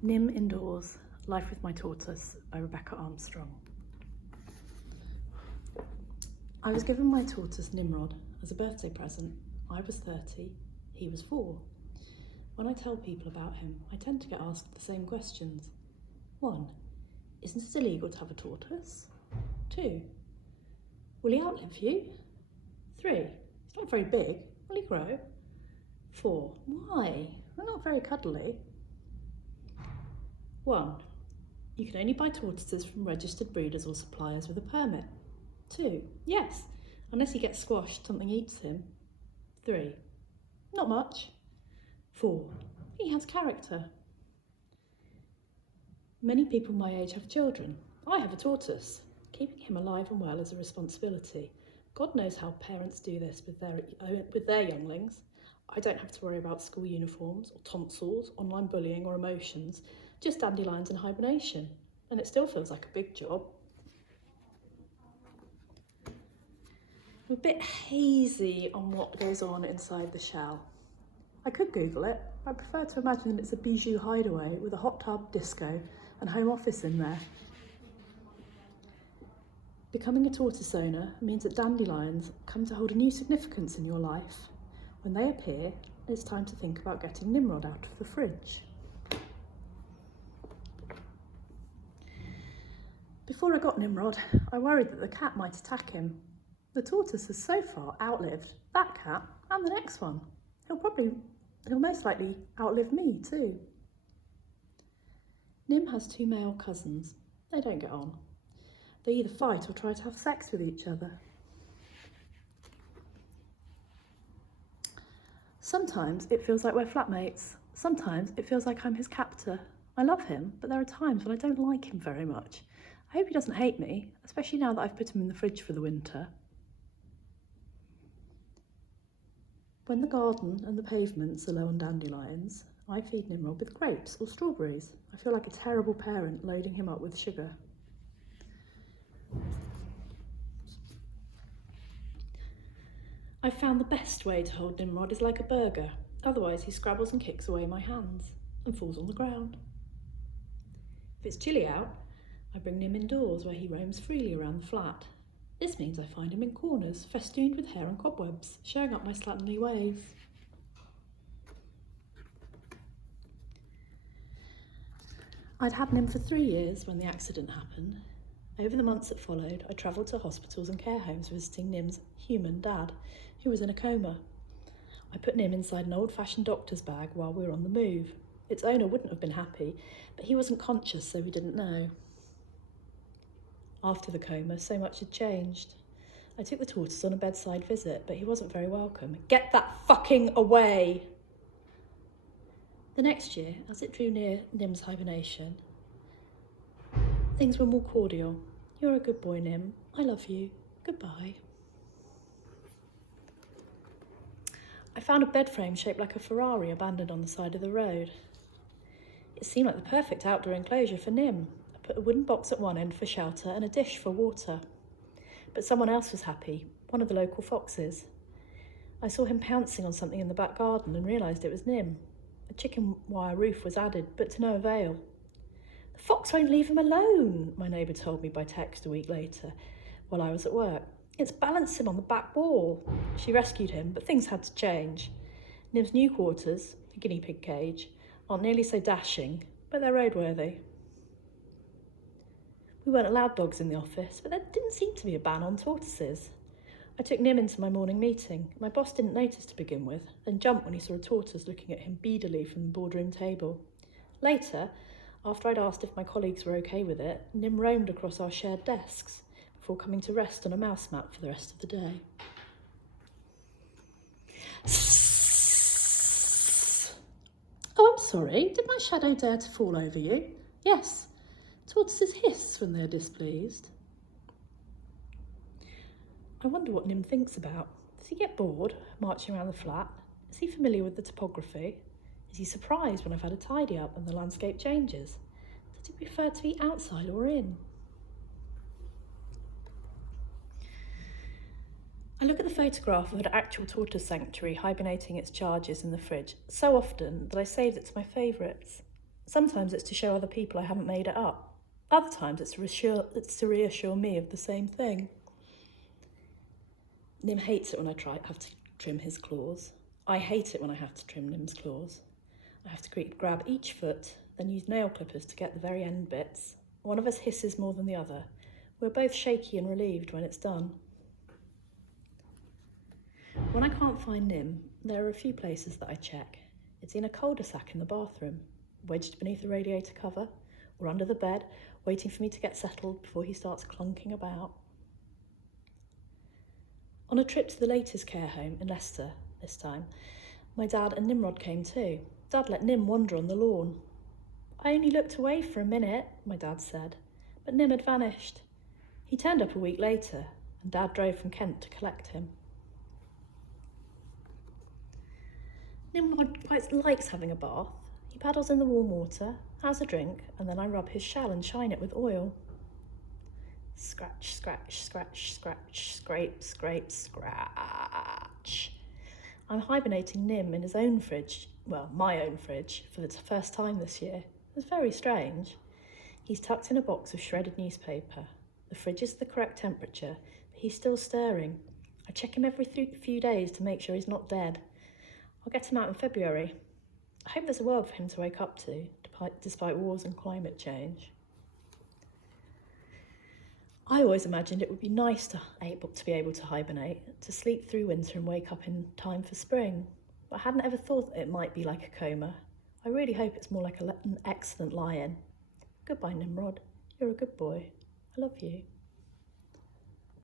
Nim Indoors, Life with My Tortoise by Rebecca Armstrong. I was given my tortoise Nimrod as a birthday present. I was 30, he was 4. When I tell people about him, I tend to get asked the same questions. 1. Isn't it illegal to have a tortoise? 2. Will he outlive you? 3. He's not very big. Will he grow? 4. Why? They're not very cuddly. 1. You can only buy tortoises from registered breeders or suppliers with a permit. 2. Yes, unless he gets squashed, something eats him. 3. Not much. 4. He has character. Many people my age have children. I have a tortoise. Keeping him alive and well is a responsibility. God knows how parents do this with their younglings. I don't have to worry about school uniforms or tonsils, online bullying or emotions, just dandelions in hibernation. And it still feels like a big job. I'm a bit hazy on what goes on inside the shell. I could Google it. I prefer to imagine it's a bijou hideaway with a hot tub, disco and home office in there. Becoming a tortoise owner means that dandelions come to hold a new significance in your life. When they appear, it's time to think about getting Nimrod out of the fridge. Before I got Nimrod, I worried that the cat might attack him. The tortoise has so far outlived that cat and the next one. He'll most likely outlive me too. Nim has 2 male cousins. They don't get on. They either fight or try to have sex with each other. Sometimes it feels like we're flatmates. Sometimes it feels like I'm his captor. I love him, but there are times when I don't like him very much. I hope he doesn't hate me, especially now that I've put him in the fridge for the winter. When the garden and the pavements are low on dandelions, I feed Nimrod with grapes or strawberries. I feel like a terrible parent loading him up with sugar. I've found the best way to hold Nimrod is like a burger. Otherwise he scrabbles and kicks away my hands and falls on the ground. If it's chilly out, I bring Nim indoors where he roams freely around the flat. This means I find him in corners, festooned with hair and cobwebs, showing up my slatternly ways. I'd had Nim for 3 years when the accident happened. Over the months that followed, I travelled to hospitals and care homes visiting Nim's human dad, who was in a coma. I put Nim inside an old-fashioned doctor's bag while we were on the move. Its owner wouldn't have been happy, but he wasn't conscious, so he didn't know. After the coma, so much had changed. I took the tortoise on a bedside visit, but he wasn't very welcome. Get that fucking away! The next year, as it drew near Nim's hibernation, things were more cordial. You're a good boy, Nim. I love you. Goodbye. I found a bed frame shaped like a Ferrari abandoned on the side of the road. It seemed like the perfect outdoor enclosure for Nim. I put a wooden box at one end for shelter and a dish for water. But someone else was happy, one of the local foxes. I saw him pouncing on something in the back garden and realised it was Nim. A chicken wire roof was added, but to no avail. The fox won't leave him alone, my neighbour told me by text a week later while I was at work. It's balanced him on the back wall. She rescued him, but things had to change. Nim's new quarters, a guinea pig cage, aren't nearly so dashing, but they're roadworthy. We weren't allowed dogs in the office, but there didn't seem to be a ban on tortoises. I took Nim into my morning meeting. My boss didn't notice to begin with, then jumped when he saw a tortoise looking at him beadily from the boardroom table. Later, after I'd asked if my colleagues were okay with it, Nim roamed across our shared desks before coming to rest on a mouse mat for the rest of the day. Oh, I'm sorry. Did my shadow dare to fall over you? Yes. Tortoises hiss when they're displeased. I wonder what Nim thinks about. Does he get bored marching around the flat? Is he familiar with the topography? Is he surprised when I've had a tidy up and the landscape changes? Does he prefer to be outside or in? I look at the photograph of an actual tortoise sanctuary hibernating its charges in the fridge so often that I saved it to my favourites. Sometimes it's to show other people I haven't made it up. Other times it's to reassure me of the same thing. Nim hates it when I have to trim his claws. I hate it when I have to trim Nim's claws. I have to grab each foot, then use nail clippers to get the very end bits. One of us hisses more than the other. We're both shaky and relieved when it's done. When I can't find Nim, there are a few places that I check. It's in a cul-de-sac in the bathroom, wedged beneath the radiator cover, or under the bed, waiting for me to get settled before he starts clunking about. On a trip to the latest care home in Leicester this time, my dad and Nimrod came too. Dad let Nim wander on the lawn. I only looked away for a minute, my dad said, but Nim had vanished. He turned up a week later, and Dad drove from Kent to collect him. Nimrod quite likes having a bath. He paddles in the warm water, has a drink, and then I rub his shell and shine it with oil. Scratch, scratch, scratch, scratch, scrape, scrape, scratch. I'm hibernating Nim in his own fridge, well, my own fridge, for the first time this year. It's very strange. He's tucked in a box of shredded newspaper. The fridge is the correct temperature, but he's still stirring. I check him every few days to make sure he's not dead. I'll get him out in February. I hope there's a world for him to wake up to, despite wars and climate change. I always imagined it would be nice to be able to hibernate, to sleep through winter and wake up in time for spring. But I hadn't ever thought that it might be like a coma. I really hope it's more like an excellent lie-in. Goodbye, Nimrod. You're a good boy. I love you.